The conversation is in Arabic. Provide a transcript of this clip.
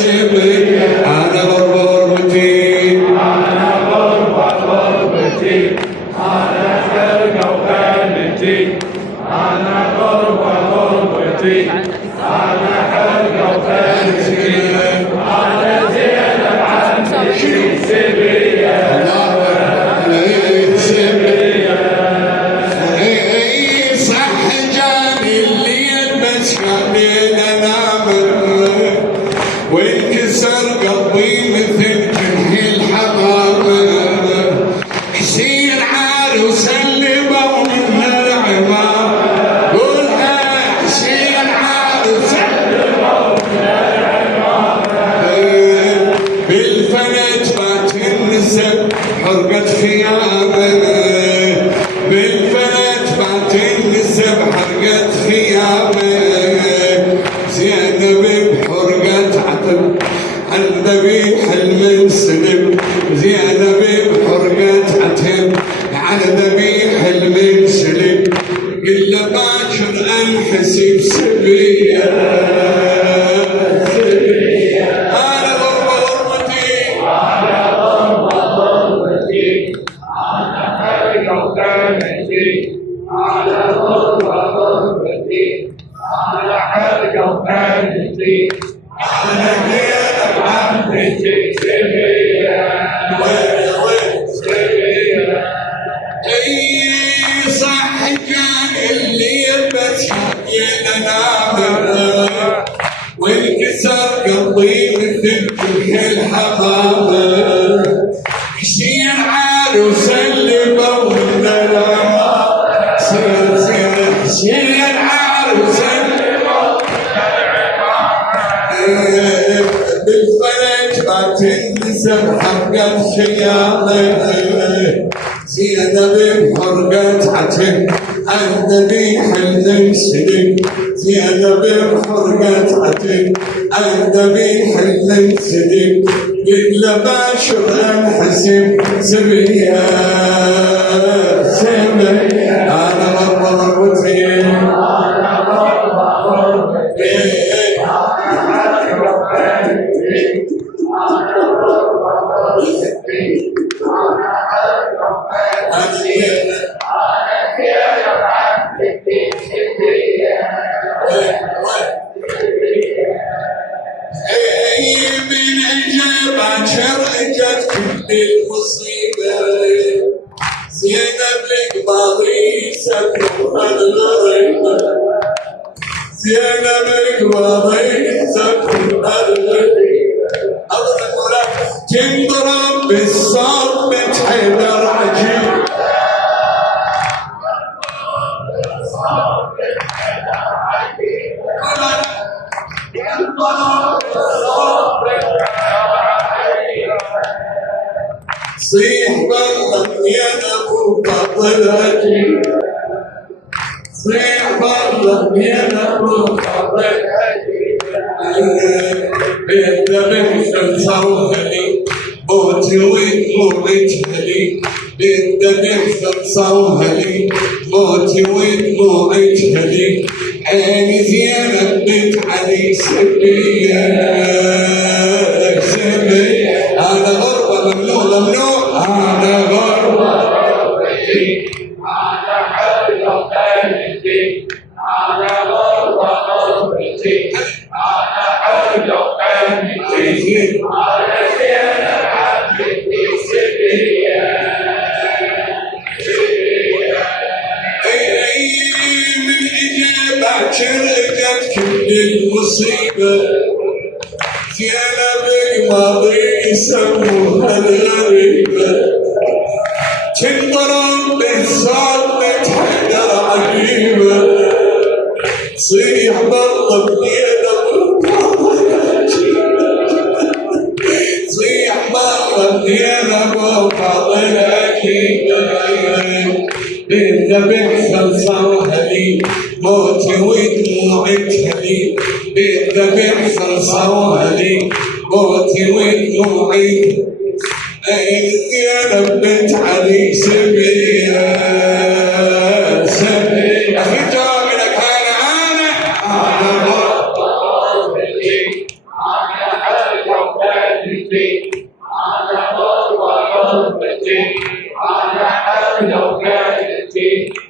أنا غربتي أنا غربتي أنا خلقة وخلتي أنا غربتي أنا خلقة وخلتي أنا زينب عندي سبية سبية صح جاني الليل بس كان نامر وانكسر قلبي مثل جرح الحمامة حسين عروس اللي من العمام قولها حسين عروس اللي من العمام بالفلت ما تنسب حرقة خيامة بالفلت ما تنسب حرقة خيامة زينب بحرقة عتب عن ذبيح المنسلب زينب بحرقة عتب عن ذبيح المنسلب قل له باكر انحسب سبية سبية انا غربتي انا غربتي انا خلقة وخلتي انا غربتي أنا حلقة وخلتي أنا زينب عندي سبية سبية أي صح كان الليل بس حكينا نامر وانكسر قلبي مثل جرح الحمامة حسين عروس اللي من العمار حسين عروس بالفلك ما تنسب حرقة خيالة زينب بحرقة عتب عن ذبيح المنسلب زينب بحرقة عتب عن ذبيح المنسلب قل له باشر انحسب سبية سبية انا غربتي انا غربتي من اجاب عشر اجت كل المصيبه زينب القباضي سكروا الغريبه زينب القباضي سكروا الغريبه تنضرب بالصوت بتحيدر عجيب صيح بالله يا ابو فضلتي صيح بالله يا ابو فضلتي بالذبح صوهلي موتي ودموعتهلي بالذبح صوهلي موتي ودموعتهلي عيني زينب بنت علي سبية سبية أنا غربة ممنوع ممنوع أنا غربة أنا حلقة وخلتي أنا غربة أنا حلقة وخلتي أنا زينب عندي سبية من إجا باكر إجت كل المصيبة زينب الماضي يسموها الغريبة تنضرب بالصوت بتحيدر عجيبة صيح بالله بيدك صيح بالله بيدك وفاضل أكيد بالذبح خلصوها لي موتي ودموعتها لي بالذبح خلصوها لي موتي ودموعي زينب بنت علي سبية سبية أخي جواب لك أنا غربتي أنا Retreat, on the Lord, Royal Retreat, on the Royal Retreat.